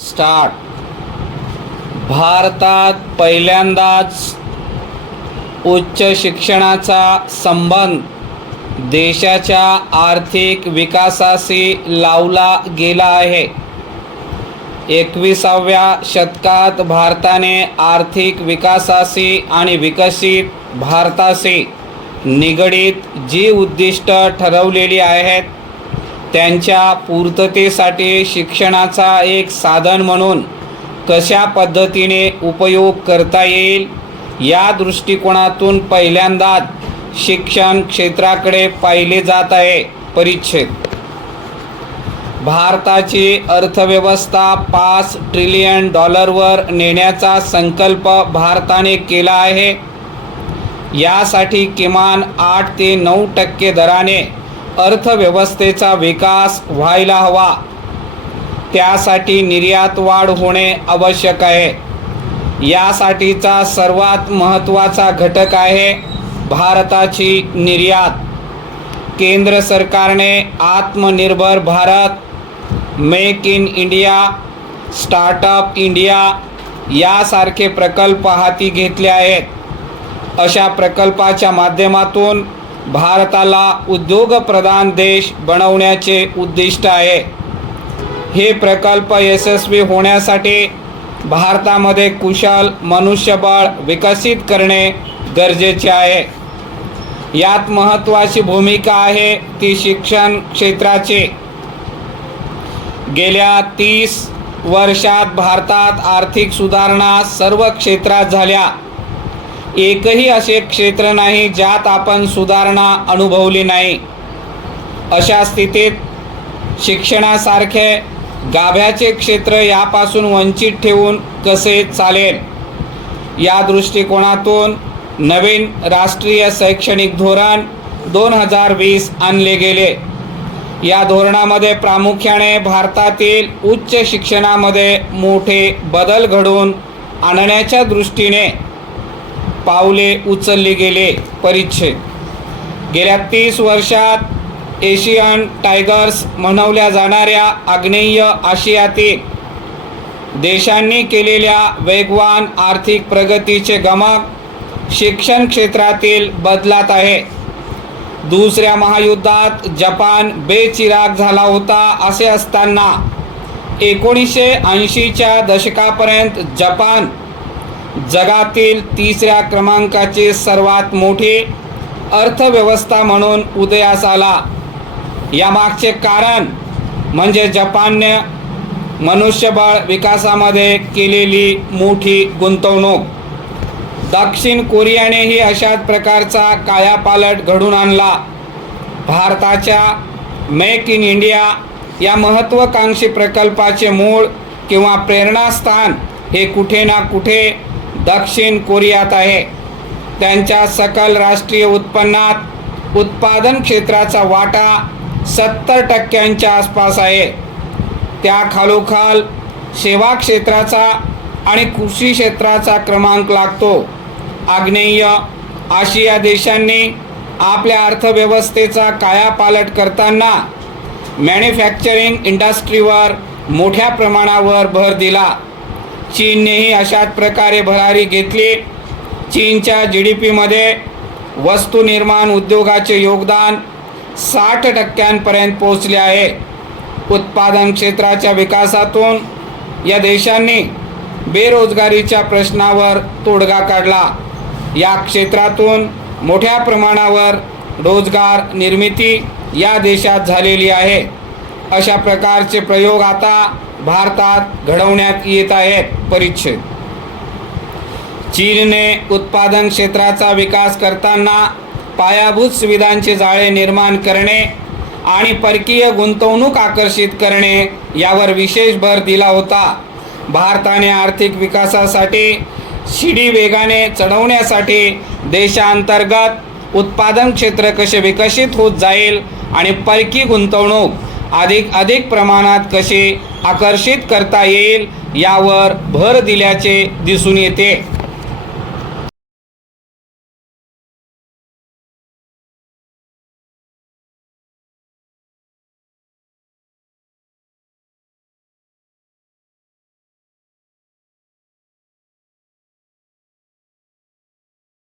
Start. भारतात पहिल्यांदाच उच्च शिक्षणाचा संबंध देशाच्या आर्थिक विकासाशी लावला गेला आहे. 21व्या शतकात भारताने आर्थिक विकासाशी आणि विकसित भारताशी निगडीत जी उद्दिष्ट ठरवलेली आहेत त्यांच्या पूर्ततेसाठी शिक्षणाचा एक साधन म्हणून कशा पद्धतीने उपयोग करता येईल या दृष्टिकोनातून पहिल्यांदाच शिक्षण क्षेत्राकडे पाहिले जात आहे. परिच्छेद. भारताची अर्थव्यवस्था $5 ट्रिलियन वर नेण्याचा संकल्प भारताने केला आहे. यासाठी किमान 8 ते 9% दराने अर्थव्यवस्थेचा विकास व्हायला हवा. त्यासाठी निर्यात वाढ होणे आवश्यक आहे. यासाठीचा सर्वात महत्त्वाचा घटक आहे भारताची निर्यात. केंद्र सरकारने आत्मनिर्भर Bharat, make in India, startup India यासारखे प्रकल्प हाती घेतले आहेत. अशा प्रकल्पाच्या माध्यमातून भारताला उद्योगप्रधान देश बनवण्याचे उद्दिष्ट आहे. हे प्रकल्प यशस्वी होण्यासाठी भारतामध्ये कुशल मनुष्यबळ विकसित करणे गरजेचे आहे. यात महत्त्वाची भूमिका आहे ती शिक्षण क्षेत्राची. गेल्या 30 वर्षात भारतात आर्थिक सुधारणा सर्व क्षेत्रात झाल्या. एकही असे क्षेत्र नाही ज्यात आपण सुधारणा अनुभवली नाही. अशा स्थितीत शिक्षणासारखे गाभ्याचे क्षेत्र यापासून वंचित ठेवून कसे चालेल? या दृष्टिकोनातून नवीन राष्ट्रीय शैक्षणिक धोरण 2020 आणले गेले. या धोरणामध्ये प्रामुख्याने भारतातील उच्च शिक्षणामध्ये मोठे बदल घडवून आणण्याच्या दृष्टीने पावले उचलली गेले. परिच्छेद. गेल्या 30 वर्षात एशियन टायगर्स म्हणवल्या जाणाऱ्या आग्नेय आशियातील देशांनी केलेल्या वेगवान आर्थिक प्रगतीचे गमक शिक्षण क्षेत्रातील बदलात आहे. दुसऱ्या महायुद्धात जपान बेचिराग झाला होता. असे असताना 1980च्या दशकापर्यंत जपान जगातील 3ऱ्या क्रमांकाची सर्वात मोठी अर्थव्यवस्था म्हणून उदयास आला. यामागचे कारण म्हणजे जपानने मनुष्यबळ विकासामध्ये केलेली मोठी गुंतवणूक. दक्षिण कोरियानेही अशाच प्रकारचा कायापालट घडवून आणला. भारताच्या मेक इन इंडिया या महत्त्वाकांक्षी प्रकल्पाचे मूळ किंवा प्रेरणास्थान हे कुठे ना कुठे दक्षिण कोरियात आहे. त्यांच्या सकल राष्ट्रीय उत्पन्नात उत्पादन क्षेत्राचा वाटा 70% आसपास आहे. त्या खालोखाल सेवा क्षेत्राचा आणि कृषी क्षेत्राचा क्रमांक लागतो. आग्नेय आशिया देशांनी आपल्या अर्थव्यवस्थेचा कायापालट करताना मॅन्युफॅक्चरिंग इंडस्ट्रीवर मोठ्या प्रमाणावर भर दिला. चीननेही अशाच प्रकारे भरारी घेतली. चीनच्या GDPमध्ये वस्तुनिर्माण उद्योगाचे योगदान 60% पोहोचले आहे. उत्पादन क्षेत्राच्या विकासातून या देशांनी बेरोजगारीच्या प्रश्नावर तोडगा काढला. या क्षेत्रातून मोठ्या प्रमाणावर रोजगार निर्मिती या देशात झालेली आहे. अशा प्रकारचे प्रयोग आता भारतात घडवण्यात येत आहेत. परिच्छेद. चीनने उत्पादन क्षेत्राचा विकास करताना पायाभूत सुविधांचे जाळे निर्माण करणे आणि परकीय गुंतवणूक आकर्षित करणे यावर विशेष भर दिला होता. भारताने आर्थिक विकासासाठी शिडी वेगाने चढवण्यासाठी देशांतर्गत उत्पादन क्षेत्र कसे विकसित होत जाईल आणि परकीय गुंतवणूक अधिक प्रमाणात कशी आकर्षित करता येईल यावर भर दिल्याचे दिसून येते.